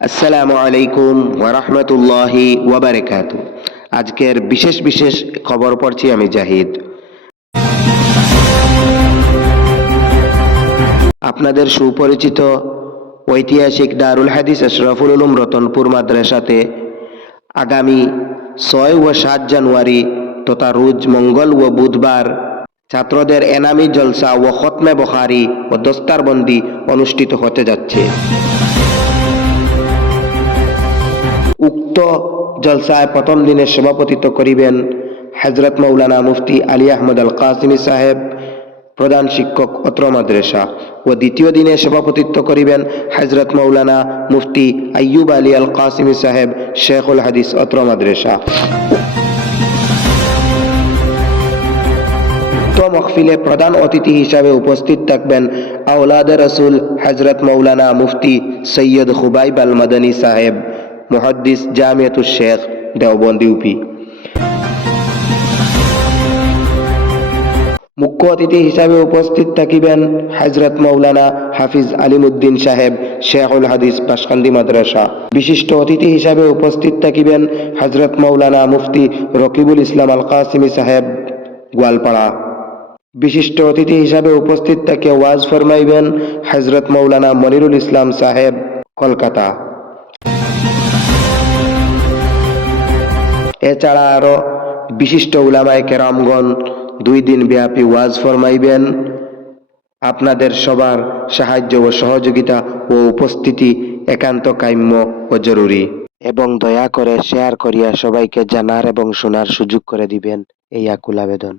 আসসালামু আলাইকুম ওয়া রাহমাতুল্লাহি ওয়া বারাকাতুহু। আজকের বিশেষ বিশেষ খবর পড়ছি আমি জাহিদ। আপনাদের সুপরিচিত ঐতিহাসিক দারুল হাদিস আশরাফুল উলুম রতনপুর মাদ্রাসাতে আগামী 6 ও 7 জানুয়ারি তথা রোজ মঙ্গল ও বুধবার ছাত্রদের এনামি জলসা ও খতমে বুখারী ও দস্তারবন্দি অনুষ্ঠিত হতে যাচ্ছে। উক্ত জলসায় প্রথম দিনে সভাপতিত্ব করিবেন হযরত মাওলানা মুফতি আলী আহমদ আল কাসিমি সাহেব, প্রধান শিক্ষক অত্র মাদ্রাসা, ও দ্বিতীয় দিনে সভাপতিত্ব করিবেন হযরত মাওলানা মুফতি আইয়ুব আলী আল কাসিমি সাহেব, শেখুল হাদিস অত্র মাদ্রাসা। মাহফিলে প্রধান অতিথি হিসাবে উপস্থিত থাকবেন আওলাদ রাসূল হযরত মাওলানা মুফতি সৈয়দ খুবাইব আল মাদানী সাহেব, মুহাদ্দিস জামিয়াতুশ শেখ দেওবন্দ ইউপি। মুখ্য অতিথি হিসাবে উপস্থিত থাকিবেন হযরত মাওলানা হাফিজ আলিমউদ্দিন সাহেব, শেখুল হাদিস বাসকান্দি মাদ্রাসা। বিশিষ্ট অতিথি হিসাবে উপস্থিত থাকিবেন হযরত মাওলানা মুফতি রকিবুল ইসলাম আল কাসিমি সাহেব, গোয়ালপাড়া। বিশিষ্ট অতিথি হিসাবে উপস্থিত থেকে ওয়াজ ফরমাইবেন হযরত মাওলানা মনিরুল ইসলাম সাহেব, কলকাতা। এছাড়া আরো বিশিষ্ট উলামায়ে কেরামগণ 2 দিন ব্যাপী ওয়াজ ফরমাইবেন। আপনাদের সবার সাহায্য ও সহযোগিতা ও উপস্থিতি একান্ত কাম্য ও জরুরি, এবং দয়া করে শেয়ার করিয়া সবাইকে জানার এবং শোনার সুযোগ করে দিবেন, এই আকুল আবেদন।